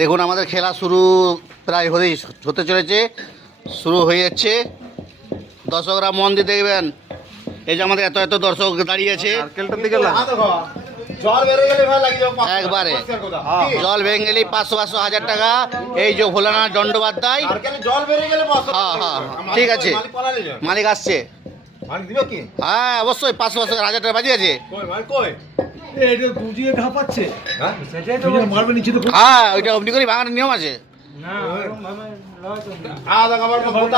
দেখুন আমাদের খেলা শুরু প্রায় হতে চলেছে, শুরু হয়ে যাচ্ছে। দর্শকরা মন দিয়ে দেখবেন, এই যে আমাদের এত এত দর্শক দাঁড়িয়েছে। একবারে জল ভেঙে গেলে 500 1000 টাকা। এই যে ভোলানাথ দণ্ডবাদ দেয়। হ্যাঁ হ্যাঁ ঠিক আছে, মালিক আসছে। হ্যাঁ অবশ্যই 500 1000 টাকা বাজি আছে। হ্যাঁ ওইটা অমনি করে ভাঙানোর নিয়ম আছে।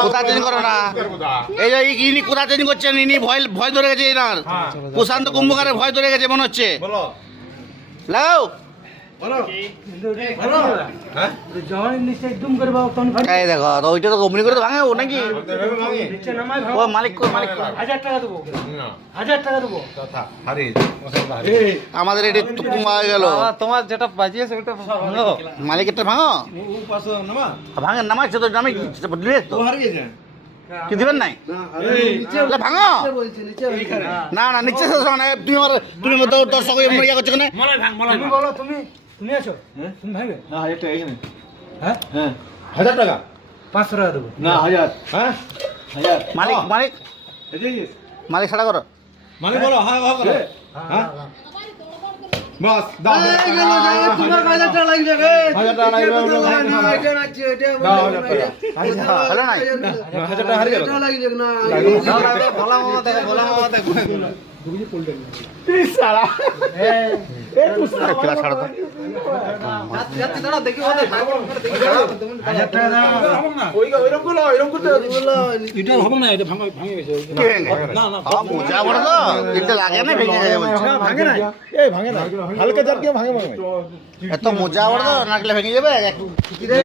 কোথা চেঞ্জ করো না, এই যে ইনি কোথা চেঞ্জ করছেন, ইনি ভয় ধরে গেছে এনার। প্রশান্ত কুম্ভকারের ভয় ধরে গেছে মনে হচ্ছে। লাও এই দেখো ওইটা তো অমনি করে তো ভাঙে ও নাকি। ও মালিক আমাদের এটা হয়ে গেল। তোমার যেটা বাজিয়েছে ওটা ভাঙো, মালিকেরটা ভাঙো। ভাঙে নামাইছে তো নামে তো কি দিবেন নাই ভাঙো। না না নিচে তুমি দর্শক ইয়া করছো কেন? তুমি আছো তুমি ভাঙবে 1000 টাকা 500 টাকা দেবো না 1000। হ্যাঁ 1000 মালিক মালিক মালিক ছাড়া করো। মানে বলো হ্যাঁ হ্যাঁ বাস দাও। তোমার 1000 টাকা লাগবে রে। 1000 টাকা লাগবে। হলো নাই 1000 টাকা হারিয়ে গেল। ভোলা মামা দেখো, ভোলা মামা দেখো। খেলা ছাড়ো তো। দেখি ওদের 1000 টাকা দাও। এটা হবে না, এটা ভাঙে গেছে। মোজা বড় তো এটা লাগে না, ভেঙে যাবে বলছে। ভাঙে না, এই ভাঙে না, হালকা জার দিয়ে ভাঙে। এত মোজা বড় তো নাকলে ভেঙে যাবে।